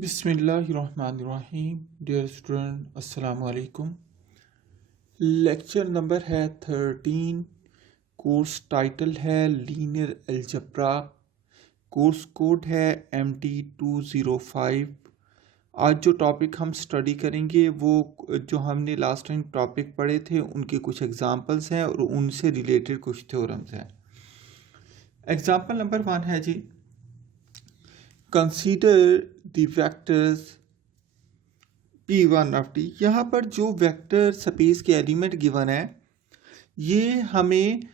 बिस्मिल्लाहिर्रहमानिर्रहीम। Dear student, अस्सलाम वालेकुम। लेक्चर नंबर है 13। कोर्स टाइटल है लीनियर अलजेब्रा। कोर्स कोड है MT205। आज जो टॉपिक हम स्टडी करेंगे वो जो हमने लास्ट टाइम टॉपिक पढ़े थे उनके कुछ एग्जांपल्स हैं और उनसे रिलेटेड कुछ थ्योरम्स हैं। एग्जांपल नंबर 1 है जी, consider the vectors P1 of T. यहाँ पर जो वेक्टर स्पेस के एलिमेंट गिवन है ये हमें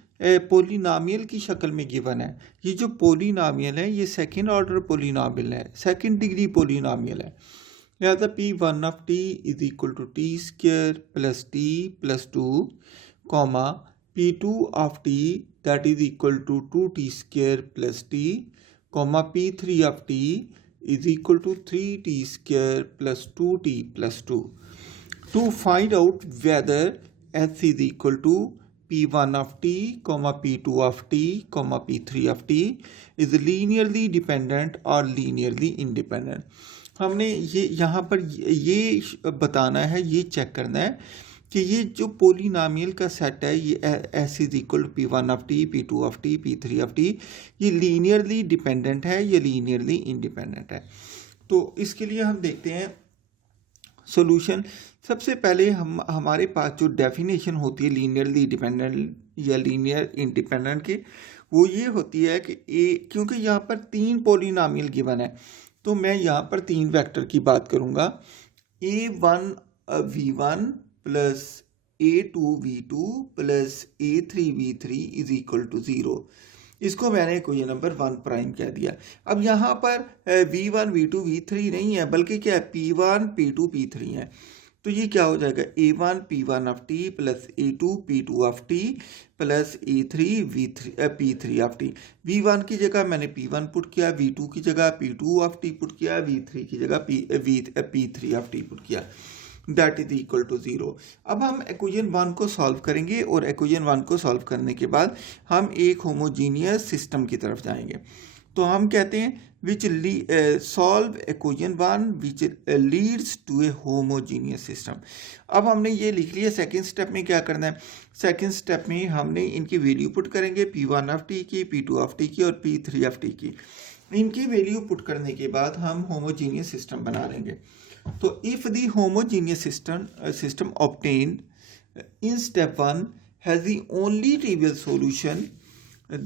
पोलिनोमियल की शक्ल में गिवन है। ये जो पोलिनोमियल है ये सेकंड ऑर्डर पोलिनोमियल है, सेकंड डिग्री पोलिनोमियल है। लिहाजा P1 of t is equal to t square plus t plus two, comma P2 of t that is equal to 2t square plus t, comma P3 of t is equal to 3t square plus 2t plus 2 to find out whether s is equal to p1 of t, p2 of t, p3 of t is linearly dependent or linearly independent। हमने ये यहाँ पर ये बताना है, ये check करना है कि ये जो पोलिनोमियल का सेट है ये s is equal to P1 of t, P2 of t, P3 of t, ये लीनियरली डिपेंडेंट है या लीनियरली इंडिपेंडेंट है। तो इसके लिए हम देखते हैं सॉल्यूशन। सबसे पहले हमारे पास जो डेफिनेशन होती है लीनियरली डिपेंडेंट या लीनियर इंडिपेंडेंट की, वो ये होती है कि क्योंकि यहाँ पर 3 पोलिनोमियल गिवन है तो मैं यहाँ पर 3 वेक्टर की बात करूँगा। A1 V1 plus A2V2 plus A3V3 is equal to 0। इसको मैंने कोई नंबर 1 प्राइम कह दिया। अब यहाँ पर V1 V2 V3 नहीं है बल्कि क्या है P1 P2 P3 है। तो ये क्या हो जाएगा A1 P1 of T plus A2 P2 of T plus A3 P3 of T. V1 की जगह मैंने P1 पुट किया, V2 की जगह P2 ऑफ टी पुट किया, V3 की जगह P3 ऑफ टी पुट किया, दैट इज इक्वल टू 0। अब हम इक्वेशन 1 को सॉल्व करेंगे और इक्वेशन 1 को सॉल्व करने के बाद हम एक होमोजीनियस सिस्टम की तरफ जाएंगे। तो हम कहते हैं which solve equation 1 which leads to a homogeneous system. अब हमने ये लिख लिया। सेकेंड स्टेप में क्या करना है, सेकेंड स्टेप में हमने इनकी वैल्यू पुट करेंगे P1 ऑफ टी की, P2 ऑफ टी की और P3 ऑफ टी की। इनकी वैल्यू पुट करने के बाद हम होमोजीनियस सिस्टम बना लेंगे। तो if the homogeneous system obtained in step 1 has the only trivial solution,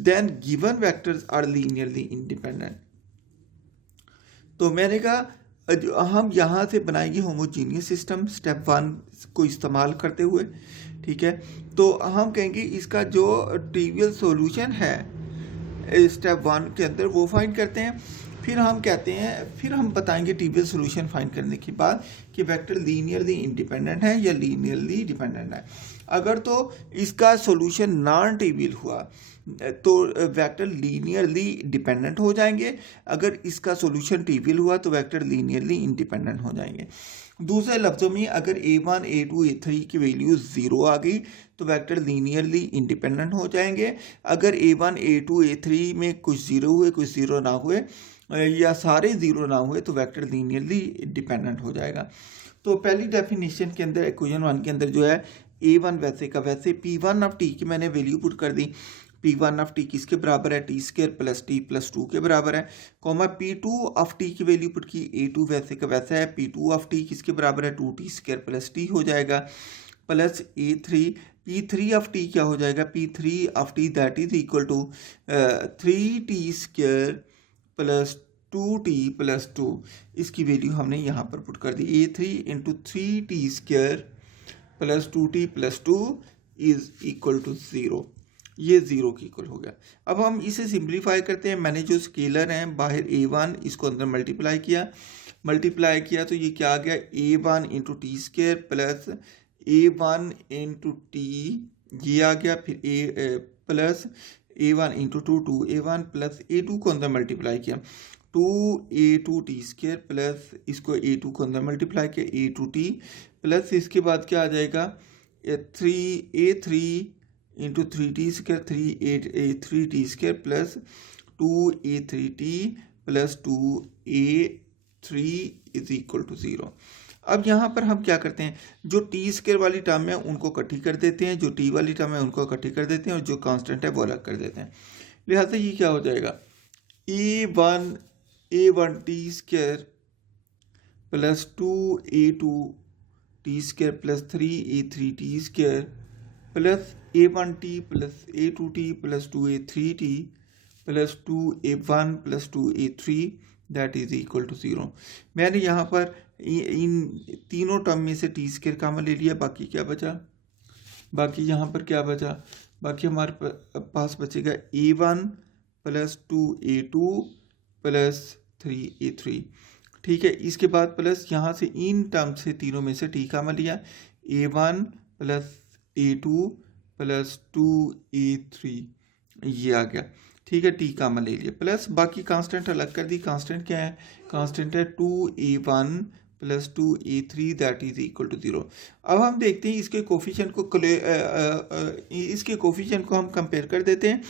then given vectors are linearly independent। तो मैंने कहा हम यहाँ से बनाएंगे होमोजीनियस सिस्टम स्टेप 1 को इस्तेमाल करते हुए, ठीक है। तो हम कहेंगे इसका जो ट्रिवियल सॉल्यूशन है स्टेप 1 के अंदर वो फाइंड करते हैं। फिर हम कहते हैं, फिर हम बताएंगे ट्रिवियल सॉल्यूशन फाइंड करने के बाद कि वेक्टर लीनियरली इंडिपेंडेंट है या लीनियरली डिपेंडेंट है। अगर तो इसका सॉल्यूशन नॉन ट्रिवियल हुआ तो वेक्टर लीनियरली डिपेंडेंट हो जाएंगे, अगर इसका सॉल्यूशन ट्रिवियल हुआ तो वेक्टर लीनियरली इंडिपेंडेंट हो जाएंगे। दूसरे लफ्ज़ों में अगर A1 A2 A3 की वैल्यू 0 आ गई तो वेक्टर लीनियरली इंडिपेंडेंट हो जाएंगे। अगर A1 A2 A3 में कुछ 0 हुए कुछ 0 ना हुए या सारे 0 ना हुए तो वेक्टर लीनियरली डिपेंडेंट हो जाएगा। तो पहली डेफिनेशन के अंदर इक्वेशन 1 के अंदर जो है A1 वैसे का वैसे P1 ऑफ टी की मैंने वैल्यू पुट कर दी। P1 ऑफ टी किसके बराबर है, t square plus t plus 2 के बराबर है, कॉमा P2 ऑफ टी की वैल्यू पुट की, A2 वैसे का वैसा है, P2 ऑफ टी किसके बराबर है, 2t स्क्वायर प्लस टी हो जाएगा, plus A3 P3 of T क्या हो जाएगा, P3 of t that is equal to 3t square plus 2t plus 2। इसकी वैल्यू हमने यहाँ पर पुट कर दी, A3 into 3t square plus 2t plus 2 is equal to 0। ये 0 की इक्वल हो गया। अब हम इसे सिंप्लीफाई करते हैं। मैंने जो स्केलर हैं बाहर A1 इसको अंदर मल्टीप्लाई किया तो ये क्या आ गया, A1 into T square plus A1 into T ये आ गया, फिर plus A1 into 2A1 plus A2 को अंदर मल्टीप्लाई किया 2A2t स्क्वायर प्लस इसको A2 को अंदर मल्टीप्लाई किया A2t प्लस इसके बाद क्या आ जाएगा 3A3 into 3t square 3t square plus 2A3t plus 2A 3 is equal to 0। अब यहाँ पर हम क्या करते हैं, जो टी स्क्वायर वाली टर्म है उनको इकट्ठी कर देते हैं, जो टी वाली टर्म है उनको इकट्ठी कर देते हैं, और जो कांस्टेंट है वो अलग कर देते हैं। लिहाजा ये क्या हो जाएगा, a1 t square plus 2a2 t square plus 3a3 t square plus a1t plus a2t plus 2a3t plus 2a1 plus 2a3 that is equal to 0। मैंने यहाँ पर इन तीनों टर्म में से टी स्क्वायर कॉमन ले लिया, बाकी क्या बचा, बाकी यहाँ पर क्या बचा, बाकी हमारे पास बचेगा a1 plus 2a2 plus 3a3। ठीक है, इसके बाद प्लस यहाँ से इन टर्म से तीनों में से टी कॉमन लिया, a1 plus a2 plus 2a3 ये आ गया। ठीक है, टी कॉमन ले लिया, प्लस बाकी कांस्टेंट अलग कर दी। कांस्टेंट क्या है, कांस्टेंट है 2a1 plus 2a3 that is equal to 0। अब हम देखते हैं इसके कोफिशिएंट को हम कंपेयर कर देते हैं।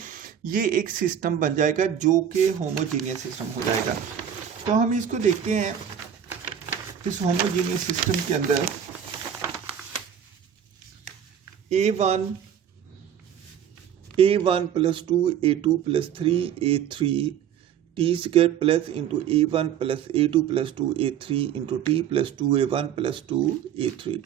ये एक सिस्टम बन जाएगा जो कि होमोजीनियस सिस्टम हो जाएगा। तो हम इसको देखते हैं, इस होमोजीनियस सिस्टम के अंदर a1 plus 2a2 plus 3a3 t square plus into a1 plus a2 plus 2a3 into t plus 2a1 plus 2a3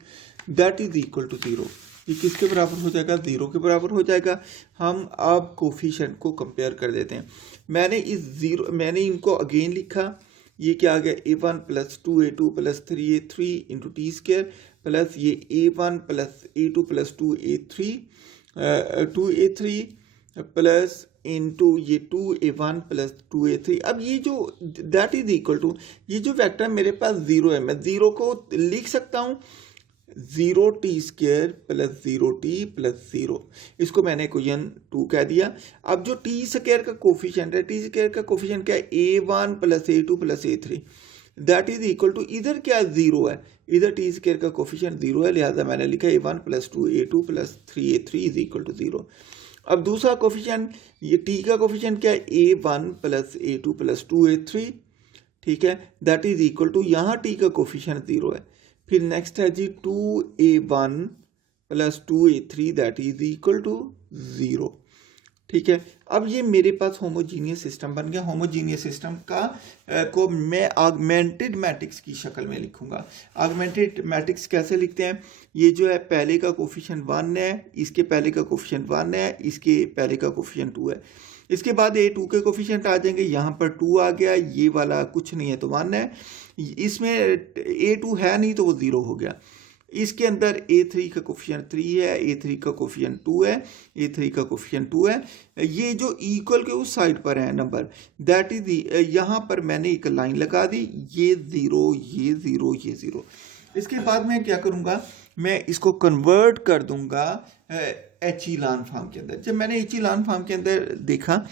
that is equal to 0। ये किसके बराबर हो जाएगा, 0 के बराबर हो जाएगा। हम अब कोफिशिएंट को कंपेयर कर देते हैं। मैंने इनको अगेन लिखा, ये क्या आ गया, a1 plus 2a2 plus 3a3 into T square plus ये a1 plus a2 plus 2a3 plus into ये 2a1 प्लस 2a3। अब ये जो दैट इज इक्वल टू, ये जो वेक्टर मेरे पास 0 है, मैं 0 को लिख सकता हूँ 0t square plus 0t plus 0, इसको मैंने इक्वेशन 2 कह दिया। अब जो टी स्क्वायर का कोफिशिएंट है, टी स्क्वायर का कोफिशिएंट क्या है, a1 plus a2 plus a3 that is equal to, इधर क्या 0 है, इधर टी स्क्वायर का कोफिशिएंट 0 है, लिहाजा मैंने लिखा a1 plus 2a2 plus 3a3 is equal to 0। अब दूसरा कोफिशिएंट, ये टी का कोफिशिएंट क्या है, a1 plus a2 plus 2a3, ठीक है, दैट इज इक्वल टू, यहाँ टी का कोफिशिएंट 0 है। फिर नेक्स्ट है जी 2a1 plus 2a3 that is equal to 0। ठीक है, अब ये मेरे पास होमोजीनियस सिस्टम बन गया। होमोजीनियस सिस्टम को मैं ऑगमेंटेड मैट्रिक्स की शक्ल में लिखूंगा। ऑगमेंटेड मैट्रिक्स कैसे लिखते हैं, ये जो है पहले का कोफिशिएंट 1 है, इसके पहले का कोफिशिएंट 1 है, इसके पहले का कोफिशिएंट 2 है, इसके बाद a2 के कोफिशिएंट आ जाएंगे, यहाँ पर 2 आ गया, ये वाला कुछ नहीं है तो 1 है, इसमें a2 है नहीं तो वो 0 हो गया। इसके अंदर a3 का कोफिशिएंट 3 है, a3 का कोफिशिएंट 2 है, a3 का कोफिशिएंट 2 है। ये जो इक्वल के उस साइड पर है नंबर, दैट इज यहाँ पर मैंने एक लाइन लगा दी, ये 0 ये 0 ये 0। इसके बाद मैं क्या करूँगा, मैं इसको कन्वर्ट कर दूंगा एचीलान फॉर्म के अंदर। जब मैंने एचीलान फॉर्म के अंदर देखा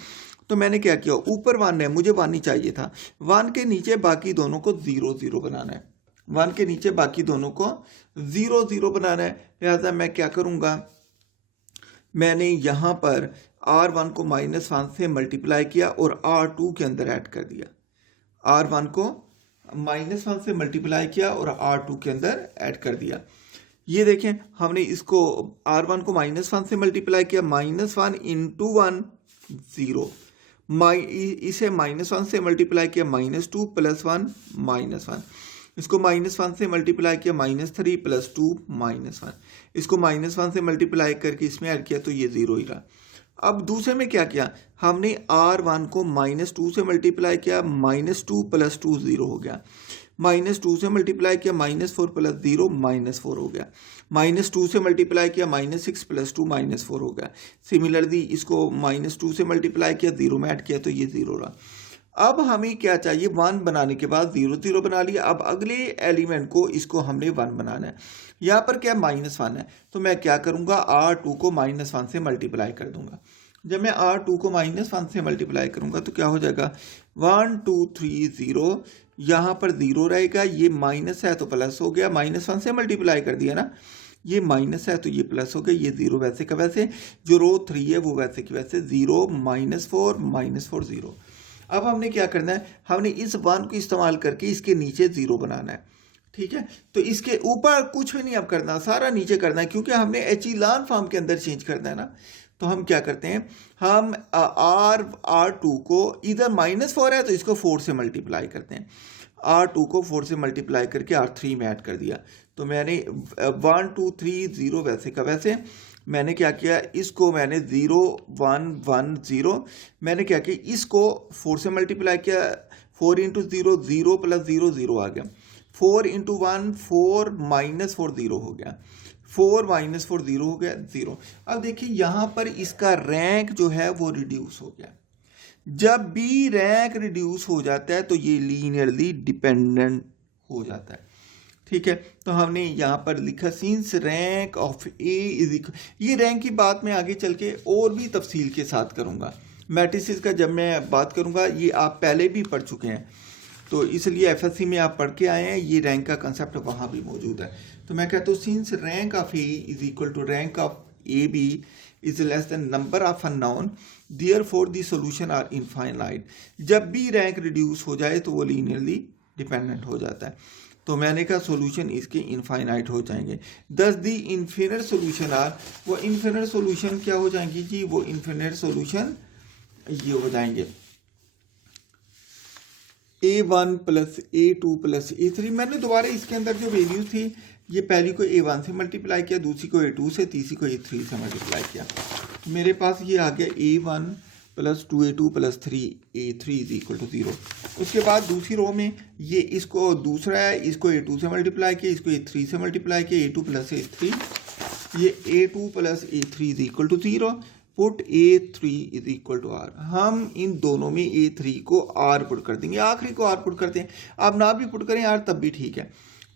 तो मैंने क्या किया, ऊपर 1 है, मुझे 1 ही चाहिए था, 1 के नीचे बाकी दोनों को 0 0 बनाना है, 1 के नीचे बाकी दोनों को 0 0 बनाना है। लिहाजा मैं क्या करूँगा, मैंने यहाँ पर R1 को -1 से मल्टीप्लाई किया और R2 के अंदर ऐड कर दिया। R1 को -1 से मल्टीप्लाई किया और R2 के अंदर ऐड कर दिया। ये देखें, हमने इसको R1 को -1 से मल्टीप्लाई किया, -1 इंटू 1 0, इसे -1 से मल्टीप्लाई किया -2 प्लस 1 -1, इसको -1 से मल्टीप्लाई किया -3 प्लस 2 -1, इसको -1 से मल्टीप्लाई करके इसमें ऐड किया तो ये 0 ही रहा। अब दूसरे में क्या किया, हमने R1 को -2 से मल्टीप्लाई किया, -2 प्लस 2 0 हो गया, -2 से मल्टीप्लाई किया -4 प्लस 0 -4 हो गया, -2 से मल्टीप्लाई किया -6 प्लस 2 -4 हो गया। सिमिलरली इसको -2 से मल्टीप्लाई किया, 0 में ऐड किया तो ये 0 रहा। अब हमें क्या चाहिए, 1 बनाने के बाद 0 0 बना लिया। अब अगले एलिमेंट को इसको हमने 1 बनाना है। यहाँ पर क्या -1 है, तो मैं क्या करूँगा, R2 को -1 से मल्टीप्लाई कर दूंगा। जब मैं R2 को -1 से मल्टीप्लाई करूँगा तो क्या हो जाएगा, 1 2 3 0, यहाँ पर 0 रहेगा, ये माइनस है तो प्लस हो गया, -1 से मल्टीप्लाई कर दिया ना, ये माइनस है तो ये प्लस हो गया, ये 0 वैसे का वैसे, जो रो 3 है वो वैसे की वैसे 0 -4 -4 0। अब हमने क्या करना है, हमने इस 1 को इस्तेमाल करके इसके नीचे 0 बनाना है, ठीक है। तो इसके ऊपर कुछ भी नहीं अब करना, सारा नीचे करना है, क्योंकि हमने एचिलान फॉर्म के अंदर चेंज करना है ना। तो हम क्या करते हैं, हम R2 को इधर -4 है तो इसको 4 से मल्टीप्लाई करते हैं, R2 को 4 से मल्टीप्लाई करके R3 में ऐड कर दिया। तो मैंने 1 2 3 0 वैसे का वैसे मैंने क्या किया, इसको मैंने 0 1 1 0 मैंने क्या किया, इसको 4 से मल्टीप्लाई किया, 4 × 0 0 + 0 0 आ गया, 4 × 1 4 -4 0 हो गया, 4 -4 0 हो गया 0। अब देखिए यहाँ पर इसका रैंक जो है वो रिड्यूस हो गया। जब भी रैंक रिड्यूस हो जाता है तो ये लीनियरली डिपेंडेंट हो जाता है, ठीक है। तो हमने यहाँ पर लिखा since rank of A is equal, ये रैंक की बात मैं आगे चल के और भी तफसील के साथ करूँगा, मैट्रिसेस का जब मैं बात करूँगा, ये आप पहले भी पढ़ चुके हैं, तो इसलिए एफएससी में आप पढ़ के आए हैं, ये रैंक का कंसेप्ट वहाँ भी मौजूद है। तो मैं कहता हूँ since rank of A is equal to rank of A B is less than number of unknown, therefore the solution are infinite. जब भी रैंक रिड्यूस हो जाए तो वो लीनियरली डिपेंडेंट हो जाता है। तो मैंने कहा सॉल्यूशन इसके इनफाइनाइट हो जाएंगे। दस दी इन्फिनिट सॉल्यूशन आर, वो इन्फिनिट सॉल्यूशन क्या हो जाएंगी जी, वो इन्फिनिट सॉल्यूशन ये हो जाएंगे A1 + A2 + A3। मैंने दोबारा इसके अंदर जो वैल्यू थी, ये पहली को A1 से मल्टीप्लाई किया, दूसरी को A2 से, तीसरी को A3 से मल्टीप्लाई किया। मेरे पास ये आ गया A1 + 2A2 + 3A3 = 0। उसके बाद दूसरी रो में ये इसको दूसरा है, इसको A2 से मल्टीप्लाई किया, इसको A3 से मल्टीप्लाई किया, A2 + A3, ये A2 + A3 = 0। Put A3 = R। हम इन दोनों में A3 को R पुट कर देंगे, आखिरी को R पुट करते हैं, आप ना भी पुट करें R तब भी ठीक है।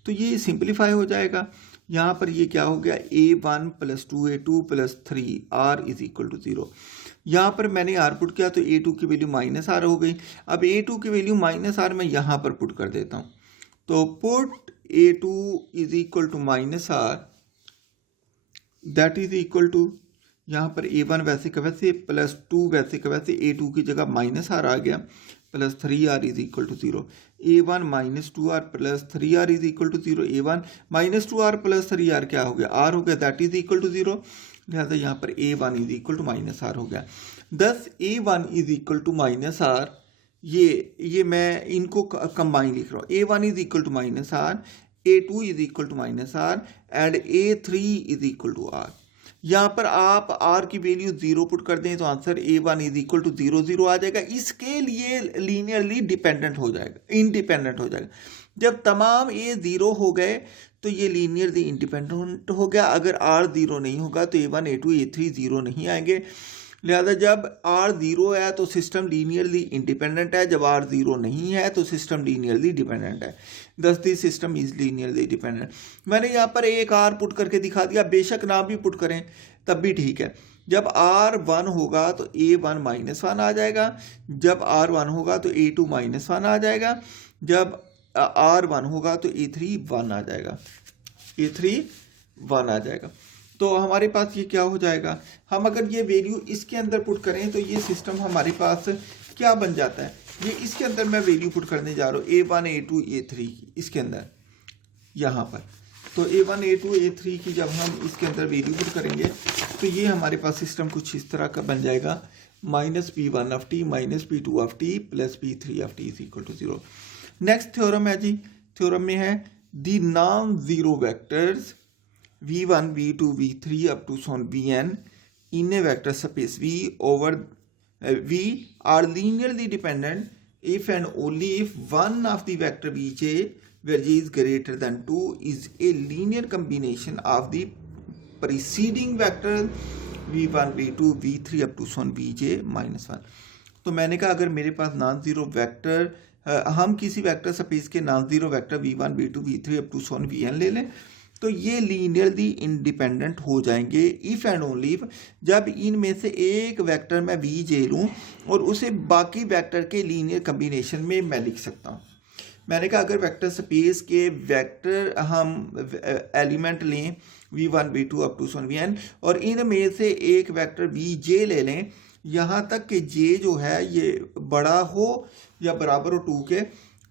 तो ये सिंप्लीफाई हो जाएगा। यहाँ पर ये क्या हो गया, A1 + 2A2 + 3R = 0। यहाँ पर मैंने R पुट किया तो A2 की वैल्यू -R हो गई। अब A2 की वैल्यू -R मैं यहाँ पर पुट कर देता हूँ, तो put A2 = -R, that is equal to, यहाँ पर A1 वैसे का वैसे +2 वैसे का वैसे, A2 की जगह -R आ गया, +3R = 0। A1 - 2R + 3R = 0। A1 - 2R + 3R क्या हो गया, R हो गया, दैट इज इक्वल टू 0। लिहाजा यहाँ पर A1 = -R हो गया। दस A1 = -R, ये मैं इनको कंबाइन लिख रहा हूँ। A1 = -R, A2 = -R and A3 = R। यहाँ पर आप R की वैल्यू 0 पुट कर दें तो आंसर A1 = 0 0 आ जाएगा। इसके लिए लीनियरली डिपेंडेंट हो जाएगा, इंडिपेंडेंट हो जाएगा। जब तमाम A 0 हो गए तो ये लीनियरली इंडिपेंडेंट हो गया। अगर R 0 नहीं होगा तो A1 A2 A3 0 नहीं आएंगे। लिहाजा जब R 0 है तो सिस्टम लीनियरली इंडिपेंडेंट है, जब R 0 नहीं है तो सिस्टम लीनियरली डिपेंडेंट है। दस the system is linearly dependent. मैंने यहाँ पर एक R पुट करके दिखा दिया, बेशक ना भी पुट करें तब भी ठीक है। जब R 1 होगा तो A1 -1 आ जाएगा, जब R 1 होगा तो A2 -1 आ जाएगा, जब R 1 होगा तो A3 1 आ जाएगा, A3 1 आ जाएगा। तो हमारे पास ये क्या हो जाएगा, हम अगर ये वैल्यू इसके अंदर पुट करें तो ये सिस्टम हमारे पास क्या बन जाता है। ये इसके अंदर मैं वैल्यू पुट करने जा रहा हूँ A1 A2 A3 इसके अंदर, यहाँ पर। तो A1 A2 A3 की जब हम इसके अंदर वैल्यू पुट करेंगे तो ये हमारे पास सिस्टम कुछ इस तरह का बन जाएगा, -P1 of t -P2 of t + P3 of t = 0। Next theorem है जी, थ्योरम में है the non zero vectors v1 v2 v3 up to vn in a vector space v over v are linearly dependent if and only if one of the vector vj where j is greater than 2 is a linear combination of the preceding vector v1 v2 v3 up to vj -1। तो मैंने कहा अगर मेरे पास non zero vector, हम किसी vector space के non zero vector v1 v2 v3 up to vn ले लें तो ये लीनियरली इंडिपेंडेंट हो जाएंगे इफ़ एंड ओनली इफ जब इनमें से एक वेक्टर मैं वी जे लूँ और उसे बाकी वेक्टर के लीनियर कम्बिनेशन में मैं लिख सकता हूँ। मैंने कहा अगर वेक्टर स्पेस के वेक्टर हम एलिमेंट लें v1 v2 up to vn और इनमें से एक वेक्टर vj ले लें यहाँ तक कि जे जो है ये बड़ा हो या बराबर हो 2 के,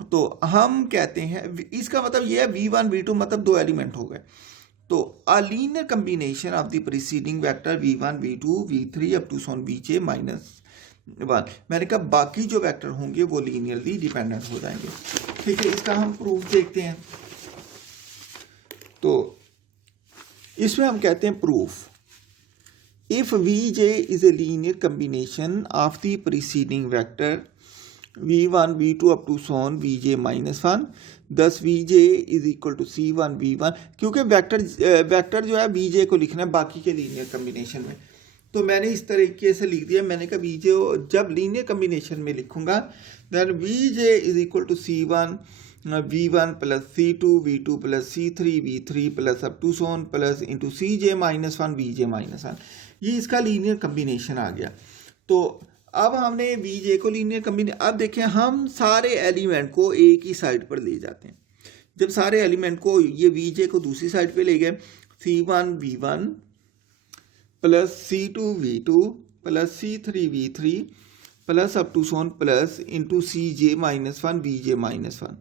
तो हम कहते हैं इसका मतलब ये है V1 V2 मतलब 2 एलिमेंट हो गए। तो a linear combination of the preceding vector V1 V2 V3 up to so on Vj minus 1, मैंने कहा बाकी जो वेक्टर होंगे वो लीनियरली डिपेंडेंट हो जाएंगे। ठीक है, इसका हम प्रूफ देखते हैं। तो इसमें हम कहते हैं proof, if Vj is a linear combination of the preceding vector V1 V2 up to so on Vj minus 1, this Vj is equal to C1 V1, क्योंकि वेक्टर जो है Vj को लिखना है बाकी के लीनियर कम्बिनेशन में, तो मैंने इस तरीके से लिख दिया। मैंने कहा Vj जब लीनियर कम्बिनेशन में लिखूंगा then Vj is equal to C1 V1 plus C2 V2 plus C3 V3 plus up to so on plus into Cj minus 1 Vj minus 1, ये इसका लीनियर कम्बिनेशन आ गया। तो अब हमने Vj को लीनियर कम्बिनेशन, अब देखें हम सारे एलिमेंट को एक ही साइड पर ले जाते हैं। जब सारे एलिमेंट को ये Vj को दूसरी साइड पे ले गए, C1 V1 plus C2 V2 plus C3 V3 plus up to so on plus into Cj minus 1 Vj minus 1,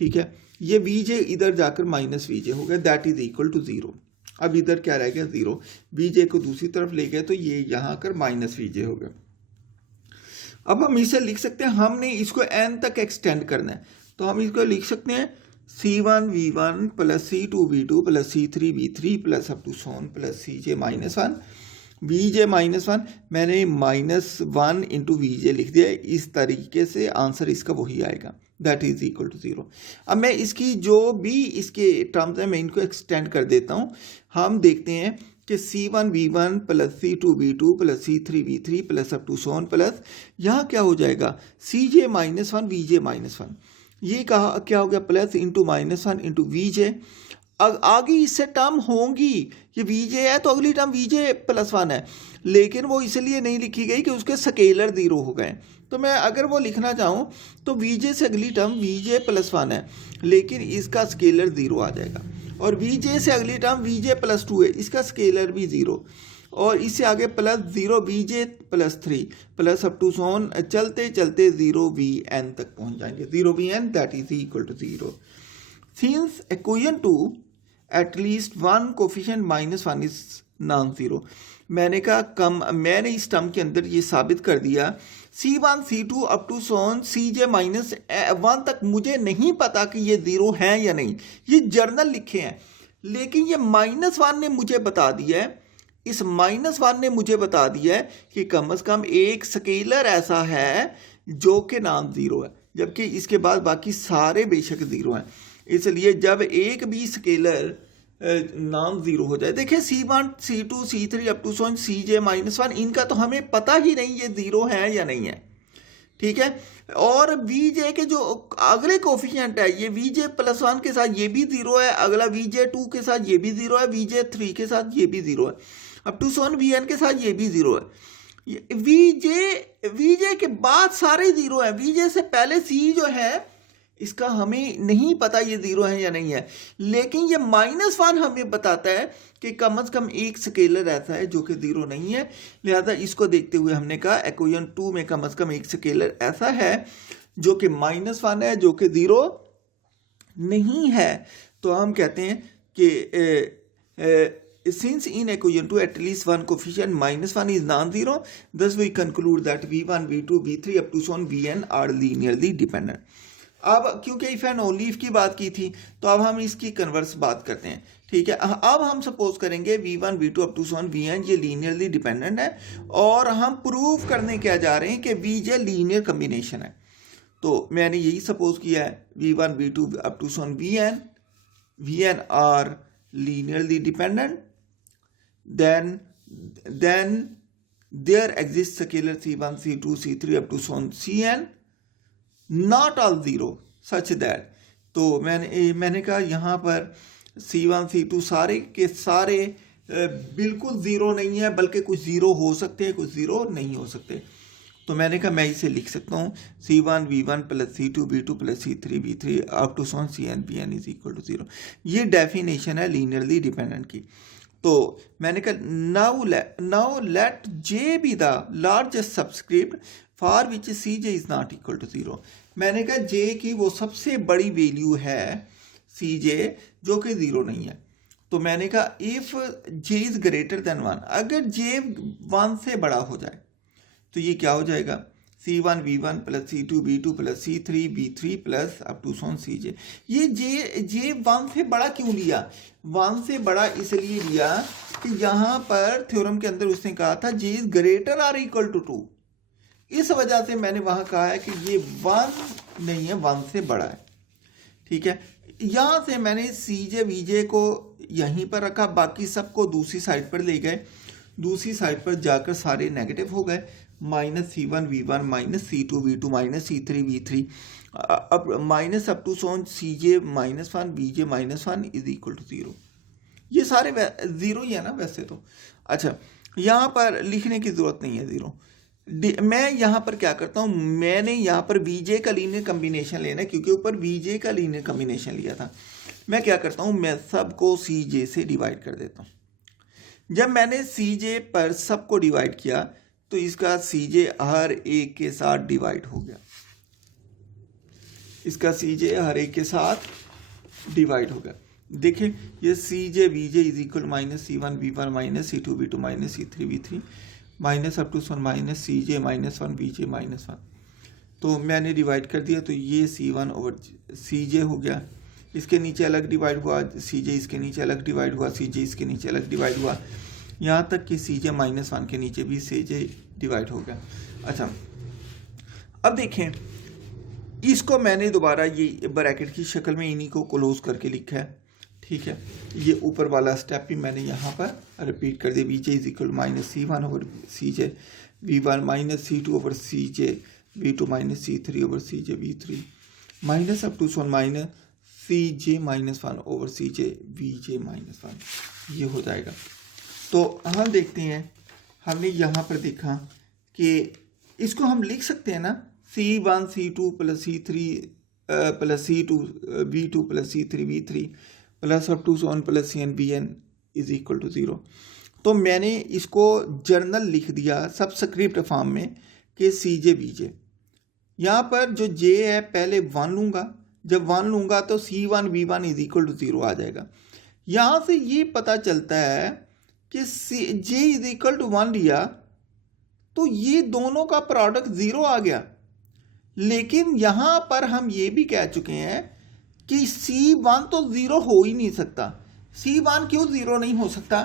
ठीक है, ये Vj इधर जाकर माइनस Vj हो गया, दैट इज इक्वल टू 0। अब इधर क्या रह गया 0, Vj को दूसरी तरफ ले गए तो ये यहाँ आकर माइनस Vj हो गया। अब हम इसे लिख सकते हैं, हमने इसको n तक एक्सटेंड करना है, तो हम इसको लिख सकते हैं C1 V1 plus C2 V2 plus C3 V3 plus up to so on plus Cj minus 1 Vj minus 1, मैंने माइनस 1 इंटू Vj लिख दिया। इस तरीके से आंसर इसका वही आएगा, दैट इज इक्वल टू 0। अब मैं इसकी जो भी इसके टर्म्स हैं मैं इनको एक्सटेंड कर देता हूँ। हम देखते हैं कि C1 V1 plus C2 V2 plus C3 V3 plus up to so on plus यहाँ क्या हो जाएगा Cj माइनस 1 Vj माइनस 1, ये कहा क्या हो गया plus into minus 1 into Vj। आगे इससे टर्म होंगी, ये Vj है तो अगली टर्म Vj प्लस 1 है, लेकिन वो इसलिए नहीं लिखी गई कि उसके स्केलर 0 हो गए। तो मैं अगर वो लिखना चाहूँ तो Vj से अगली टर्म Vj प्लस 1 है, लेकिन इसका स्केलर 0 आ जाएगा, और Vj से अगली टर्म Vj प्लस 2 है, इसका स्केलर भी 0, और इससे आगे plus 0 Vj plus 3 plus up to so on चलते चलते 0 Vn तक पहुँच जाएंगे, 0 Vn that is equal to 0। Since equation 2 at least one coefficient minus 1 is non zero, मैंने कहा मैंने इस टर्म के अंदर ये साबित कर दिया C1 C2 up to so on Cj minus 1 तक मुझे नहीं पता कि ये 0 हैं या नहीं, ये जर्नल लिखे हैं, लेकिन ये माइनस 1 ने मुझे बता दिया है, इस माइनस 1 ने मुझे बता दिया है कि कम से कम एक स्केलर ऐसा है जो कि नॉन जीरो है, जबकि इसके बाद बाकी सारे बेशक जीरो हैं। इसलिए जब एक भी स्केलर नॉन जीरो हो जाए, देखिए C1 C2 C3 up to so on Cj minus 1, इनका तो हमें पता ही नहीं ये 0 है या नहीं है, ठीक है। और Vj के जो अगले कोफिशिएंट है ये Vj प्लस 1 के साथ ये भी 0 है, अगला Vj 2 के साथ ये भी 0 है, Vj 3 के साथ ये भी 0 है, अप टू सोन Vn के साथ ये भी 0 है। Vj के बाद सारे 0 है, Vj से पहले C जो है इसका हमें नहीं पता ये 0 है या नहीं है, लेकिन ये माइनस 1 हमें बताता है कि कम से कम एक स्केलर ऐसा है जो कि 0 नहीं है। लिहाजा इसको देखते हुए हमने कहा इक्वेशन 2 में कम से कम एक स्केलर ऐसा है जो कि माइनस 1 है जो कि 0 नहीं है। तो हम कहते हैं कि since in equation 2 at least one coefficient minus 1 is non-zero, thus we conclude that V1 V2 V3 up to so on Vn are linearly dependent। अब क्योंकि इफ एंड ओनली इफ की बात की थी तो अब हम इसकी कन्वर्स बात करते हैं, ठीक है। अब हम सपोज करेंगे V1 V2 up to so on Vn ये लीनियरली डिपेंडेंट है, और हम प्रूव करने क्या जा रहे हैं कि Vj लीनियर कम्बिनेशन है। तो मैंने यही सपोज किया है V1 V2 up to so on Vn are linearly dependent, then there exists scalar C1 C2 C3 up to so on Cn not all zero such that, तो मैंने कहा यहाँ पर C1 C2 सारे के सारे बिल्कुल ज़ीरो नहीं है, बल्कि कुछ ज़ीरो हो सकते हैं कुछ ज़ीरो नहीं हो सकते। तो मैंने कहा मैं इसे लिख सकता हूँ C1 V1 plus C2 V2 plus C3 V3 up to so on Cn Vn is equal to 0। ये डेफिनेशन है लीनियरली डिपेंडेंट की। तो मैंने कहा now let J be the largest subscript for which C J is not equal to 0। मैंने कहा जे की वो सबसे बड़ी वैल्यू है सी जे जो कि 0 नहीं है। तो मैंने कहा if J is greater than 1, अगर जे 1 से बड़ा हो जाए तो ये क्या हो जाएगा, C1 V1 plus C2 V2 plus C3 V3 plus up to so on CJ। ये जे 1 से बड़ा क्यों लिया, 1 से बड़ा इसलिए लिया कि यहाँ पर थ्योरम के अंदर उसने कहा था J is greater or equal to 2, इस वजह से मैंने वहाँ कहा है कि ये 1 नहीं है, 1 से बड़ा है। ठीक है, यहाँ से मैंने CJ VJ को यहीं पर रखा, बाकी सबको दूसरी साइड पर ले गए, दूसरी साइड पर जाकर सारे नेगेटिव हो गए, minus C1 V1 minus C2 V2 minus C3 V3 अब minus up to so on CJ -1 VJ -1 is equal to 0। ये सारे 0 ही है ना वैसे तो। अच्छा, यहाँ पर लिखने की ज़रूरत नहीं है 0। मैं यहाँ पर क्या करता हूँ, मैंने यहाँ पर VJ का लीनियर कम्बिनेशन लेना है क्योंकि ऊपर VJ का लीनियर कम्बिनेशन लिया था। मैं क्या करता हूँ, मैं सबको CJ से डिवाइड कर देता हूँ। जब मैंने CJ पर सबको डिवाइड किया तो इसका CJ हर एक के साथ डिवाइड हो गया, इसका CJ हर एक के साथ डिवाइड हो गया। देखिए ये CJ VJ is equal minus C1 V1 minus C2 V2 minus C3 V3 minus up to so on minus CJ -1 VJ -1। तो मैंने डिवाइड कर दिया तो ये C1 ओवर CJ हो गया, इसके नीचे अलग डिवाइड हुआ CJ, इसके नीचे अलग डिवाइड हुआ CJ, इसके नीचे अलग डिवाइड हुआ, यहाँ तक कि CJ -1 के नीचे भी CJ डिवाइड हो गया। अच्छा, अब देखें इसको मैंने दोबारा ये ब्रैकेट की शक्ल में इन्हीं को क्लोज करके लिखा है। ठीक है, ये ऊपर वाला स्टेप भी मैंने यहाँ पर रिपीट कर दिया, VJ is equal minus C1 over CJ V1 minus C2 over CJ V2 minus C3 over CJ V3 minus up to so on minus CJ -1 over CJ VJ -1, ये हो जाएगा। तो हम देखते हैं, हमने यहाँ पर देखा कि इसको हम लिख सकते हैं ना, C1 C2 plus C3 plus C2 V2 plus C3 V3 plus up to so on plus CN VN is equal to 0। तो मैंने इसको जर्नल लिख दिया सबस्क्रिप्ट फॉर्म में कि CJ VJ। यहाँ पर जो J है पहले 1 लूँगा, जब 1 लूँगा तो C1 V1 is equal to 0 आ जाएगा। यहाँ से ये पता चलता है कि J इज इक्वल टू 1 लिया तो ये दोनों का प्रोडक्ट 0 आ गया। लेकिन यहाँ पर हम ये भी कह चुके हैं कि C1 तो 0 हो ही नहीं सकता। C1 क्यों 0 नहीं हो सकता,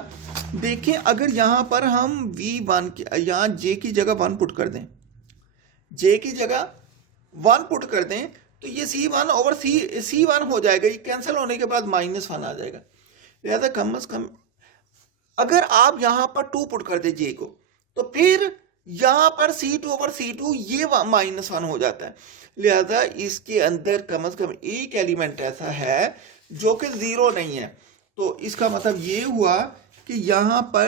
देखें अगर यहाँ पर हम V1 यहाँ J की जगह 1 पुट कर दें, J की जगह 1 पुट कर दें तो ये C1 ओवर C1 हो जाएगा, ये कैंसिल होने के बाद -1 आ जाएगा। लिहाजा कम से कम अगर आप यहाँ पर 2 पुट कर दें J को तो फिर यहाँ पर C2 ओवर C2 ये -1 हो जाता है। लिहाजा इसके अंदर कम से कम एक एलिमेंट ऐसा है जो कि 0 नहीं है। तो इसका मतलब ये हुआ कि यहाँ पर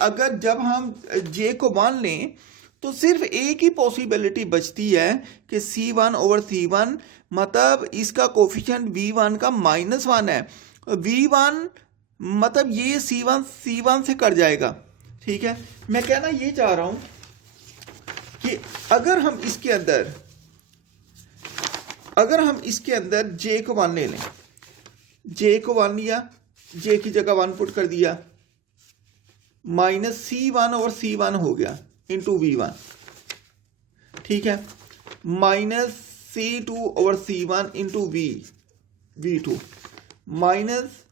अगर जब हम J को 1 लें तो सिर्फ एक ही पॉसिबिलिटी बचती है कि C1 ओवर C1 मतलब इसका कोफिशिएंट V1 का -1 है, V1 मतलब ये C1 से कट जाएगा। ठीक है, मैं कहना ये चाह रहा हूँ कि अगर हम इसके अंदर J को 1 ले लें, J को 1 लिया, J की जगह 1 पुट कर दिया, माइनस C1 ओवर C1 हो गया इंटू V1। ठीक है, minus C2 over C1 into V2 minus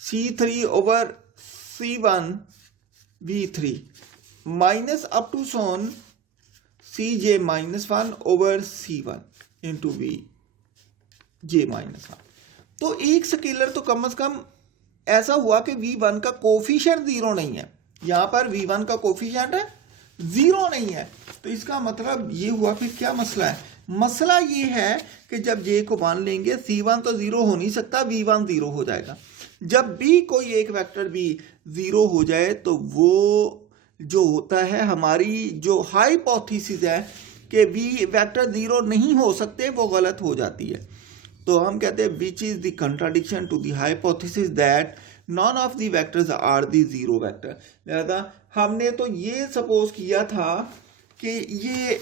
C3 over C1 V3 minus up to so on CJ -1 over C1 into VJ -1। तो एक स्केलर तो कम से कम ऐसा हुआ कि V1 का कोफिशिएंट 0 नहीं है, यहाँ पर V1 का कोफिशिएंट 0 नहीं है। तो इसका मतलब ये हुआ फिर क्या मसला है, मसला ये है कि जब J को 1 लेंगे C1 तो 0 हो नहीं सकता, V1 0 हो जाएगा। जब भी कोई एक वेक्टर भी 0 हो जाए तो वो जो होता है हमारी जो हाइपोथेसिस है कि V वेक्टर 0 नहीं हो सकते वो गलत हो जाती है। तो हम कहते हैं which is the contradiction to the hypothesis that none of the vectors are the zero vector. लिहाजा हमने तो ये सपोज किया था कि ये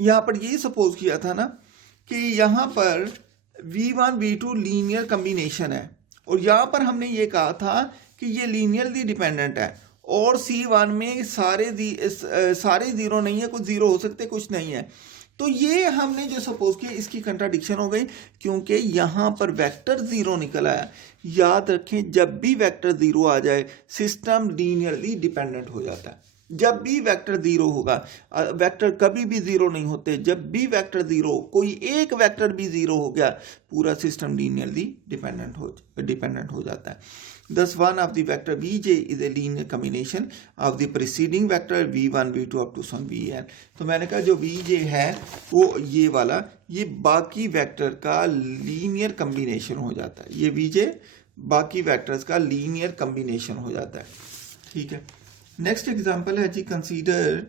यहाँ पर ये सपोज किया था ना कि यहाँ पर v1 v2 लीनियर कम्बिनेशन है, और यहाँ पर हमने ये कहा था कि ये लीनियरली डिपेंडेंट है, और C1 में सारे जीरो नहीं है, कुछ जीरो हो सकते कुछ नहीं है। तो ये हमने जो सपोज किया इसकी कंट्राडिक्शन हो गई, क्योंकि यहाँ पर वेक्टर जीरो निकल आया। याद रखें, जब भी वेक्टर जीरो आ जाए सिस्टम लीनियरली डिपेंडेंट हो जाता है। जब भी वेक्टर जीरो होगा, वेक्टर कभी भी जीरो नहीं होते, जब भी वेक्टर जीरो, कोई एक वेक्टर भी जीरो हो गया, पूरा सिस्टम लीनियरली डिपेंडेंट हो जाता है। Thus one of the vector Vj is a linear combination of the preceding vector V1 V2 up to some Vn। तो मैंने कहा जो Vj है वो ये वाला, ये बाकी वेक्टर का लीनियर कम्बिनेशन हो जाता है। ये Vj बाकी वेक्टर्स का लीनियर कम्बिनेशन हो जाता है। ठीक है, नेक्स्ट एग्जांपल है जी, consider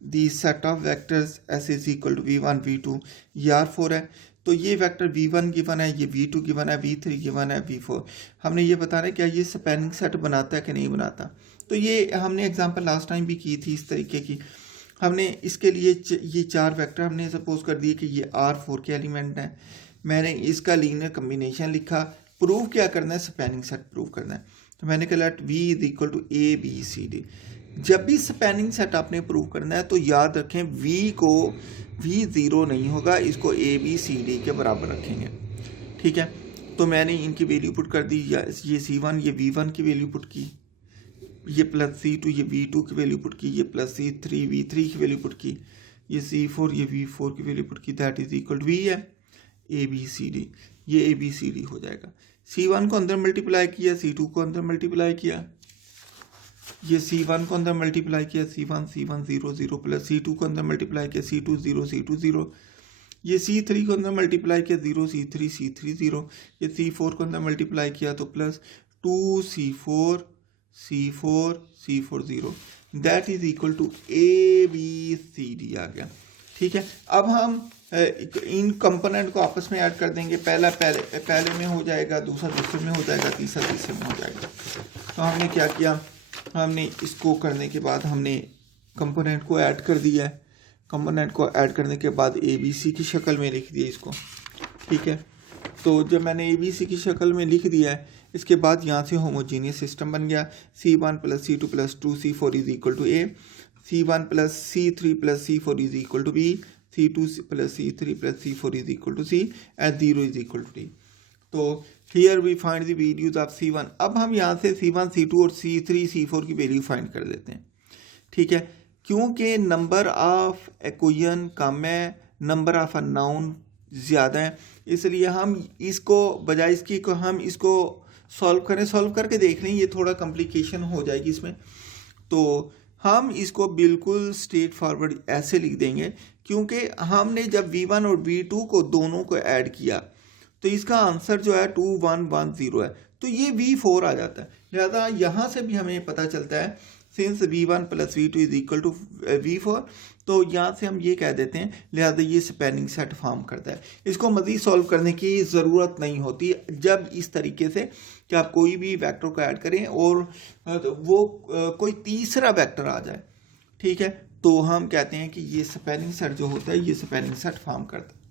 the set of vectors S is equal to V1 V2, ये R4 है। तो ये वेक्टर V1 गिवन है, ये V2 गिवन है, V3 गिवन है, V4। हमने ये बताना है क्या ये स्पैनिंग सेट बनाता है कि नहीं बनाता। तो ये हमने एग्जांपल लास्ट टाइम भी की थी इस तरीके की। हमने इसके लिए ये चार वेक्टर हमने सपोज कर दिए कि ये R4 के एलिमेंट हैं। मैंने इसका लीनियर कम्बिनेशन लिखा। प्रूव क्या करना है, स्पैनिंग सेट प्रूव करना है। तो मैंने कहा let V is equal to ABCD। जब भी स्पैनिंग सेट आपने प्रूव करना है तो याद रखें V ज़ीरो नहीं होगा, इसको ABCD के बराबर रखेंगे। ठीक है, तो मैंने इनकी वैल्यू पुट कर दी, ये C1 ये V1 की वैल्यू पुट की, ये प्लस C2 ये V2 की वैल्यू पुट की, ये प्लस C3 V3 की वैल्यू पुट की, ये C4 ये V4 की वैल्यू पुट की। That is equal to V है ABCD। ये ABCD हो जाएगा। C1 को अंदर मल्टीप्लाई किया, C2 को अंदर मल्टीप्लाई किया, ये C1 को अंदर मल्टीप्लाई किया, C1 0 0 प्लस C2 को अंदर मल्टीप्लाई किया, C2 0, ये C3 को अंदर मल्टीप्लाई किया 0 C3 0, ये C4 को अंदर मल्टीप्लाई किया तो plus 2 C4 0। That is equal to ABCD आ गया। ठीक है, अब हम इन कंपोनेंट को आपस में ऐड कर देंगे। पहला पहले में हो जाएगा, दूसरा दूसरे में हो जाएगा, तीसरा तीसरे में हो जाएगा। तो हमने क्या किया, हमने इसको करने के बाद हमने कंपोनेंट को ऐड कर दिया है। कंपोनेंट को ऐड करने के बाद ABC की शक्ल में लिख दिया इसको। ठीक है, तो जब मैंने ABC की शक्ल में लिख दिया है, इसके बाद यहाँ से होमोजीनियस सिस्टम बन गया। C1 plus C2 plus 2C4 is equal to A, C1 plus C3 plus C4 is equal to B, C2 plus C3 plus C4 is equal to C and 0 is equal to D। तो here we find the values of C1। अब हम यहाँ से C1 C2 और C3 C4 की value find कर देते हैं। ठीक है, क्योंकि नंबर ऑफ इक्वेशन कम है, नंबर ऑफ अननोन ज़्यादा है, इसलिए हम इसको बजाय इसकी को हम इसको सॉल्व करके देख लें। ये थोड़ा कॉम्प्लिकेशन हो जाएगी इसमें, तो हम इसको बिल्कुल स्ट्रेट फॉरवर्ड ऐसे लिख देंगे, क्योंकि हमने जब V1 और V2 को दोनों को ऐड किया तो इसका आंसर जो है 2110 है, तो ये V4 आ जाता है। लिहाजा यहाँ से भी हमें पता चलता है since V1 plus V2 is equal to V4, तो यहाँ से हम ये कह देते हैं, लिहाजा ये स्पैनिंग सेट फॉर्म करता है। इसको मज़ीद सॉल्व करने की ज़रूरत नहीं होती जब इस तरीके से कि आप कोई भी वेक्टर को ऐड करें और वो कोई तीसरा वेक्टर आ जाए। ठीक है, तो हम कहते हैं कि ये स्पैनिंग सेट जो होता है ये स्पैनिंग सेट फॉर्म करता है।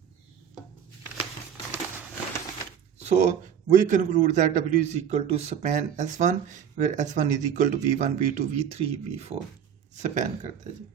So we conclude that W is equal to span S1, where S1 is equal to V1, V2, V3, V4 span करता है जी।